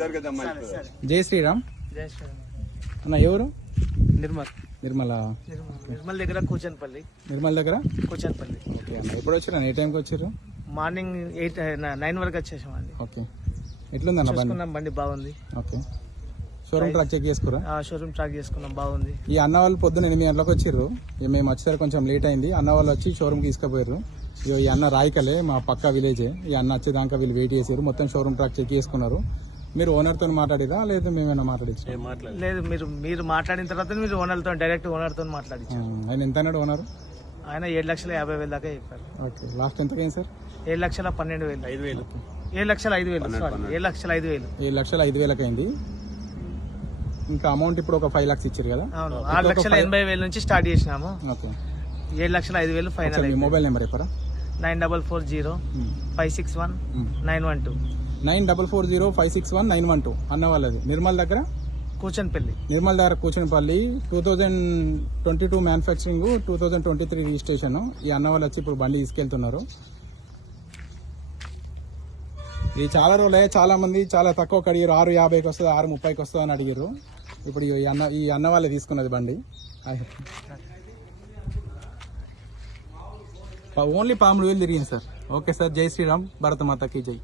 జై శ్రీరామ్. జై శ్రీరామ్ అన్న ఎవరు? నిర్మల నిర్మల్ దగ్గర కూచన్పల్లి. నిర్మల్ దగ్గర కూచన్పల్లి. ఓకే అన్న, ఎప్పుడు వచ్చారు? ఏ టైంకి వచ్చారు? మార్నింగ్ 9 వరకు వచ్చేసామండి. ఓకే, ఎట్లుందన్న బండి? బండి బాగుంది. ఓకే, షోరూమ్ ట్రాక్ చెక్ చేసుకురా? షోరూమ్ ట్రాక్ చేసుకున్నాం, బాగుంది. ఈ అన్న వాళ్ళు పొద్దున్న 8 గంటలకు వచ్చిర్రు, మేము వచ్చేసరికి కొంచెం లేట్ అయింది. అన్న వాళ్ళు వచ్చి షోరూమ్ తీసుకుపోయారు. ఈ అన్న రాయికలే, మా పక్క విలేజే. ఈ అన్న వచ్చేదాకా వీళ్ళు వెయిట్ చేసారు, మొత్తం షోరూమ్ ట్రాక్ చెక్ చేసుకున్నారు. మీరు ఓనర్తో మాట్లాడిరా లేదా మేమైనా మాట్లాడించా? లేదు, మీరు మాట్లాడిన తర్వాత మీరు ఓనర్తో డైరెక్ట్ ఓనర్తో మాట్లాడించారు. ఆయన ఎంత అన్నాడు ఓనర్? ఆయన 7,50,000 దాకా చెప్పారు. ఓకే, లాస్ట్ ఎంత అయింది సార్? 7,12,000. 7,05,000. 7,05,000. 7,05,000 అయింది. ఇంకా అమౌంట్ ఇప్పుడు ఒక 5 lakhs ఇచ్చారు కదా? అవును, 6,80,000 నుంచి స్టార్ట్ చేసినాము. Okay, 7,05,000 final. మీ మొబైల్ నెంబర్ చెప్పరా? 9440561912. 9440561912 అన్న వాళ్ళది. నిర్మల్ దగ్గర కూచన్పల్లి. నిర్మల్ దగ్గర కూచన్పల్లి. 2022 మ్యానుఫ్యాక్చరింగ్, 2023 రిజిస్ట్రేషన్. ఈ అన్న వాళ్ళు వచ్చి ఇప్పుడు బండి తీసుకెళ్తున్నారు. ఇది చాలా రోజులే, చాలా మంది చాలా తక్కువ అడిగారు. 6,50కి వస్తుంది, 6,30కి వస్తుంది అని అడిగారు. ఇప్పుడు ఈ అన్న వాళ్ళే తీసుకున్నది బండి. ఓన్లీ 13,000 తిరిగింది సార్. ఓకే సార్, జై శ్రీరామ్, భారత మాతాకి జై.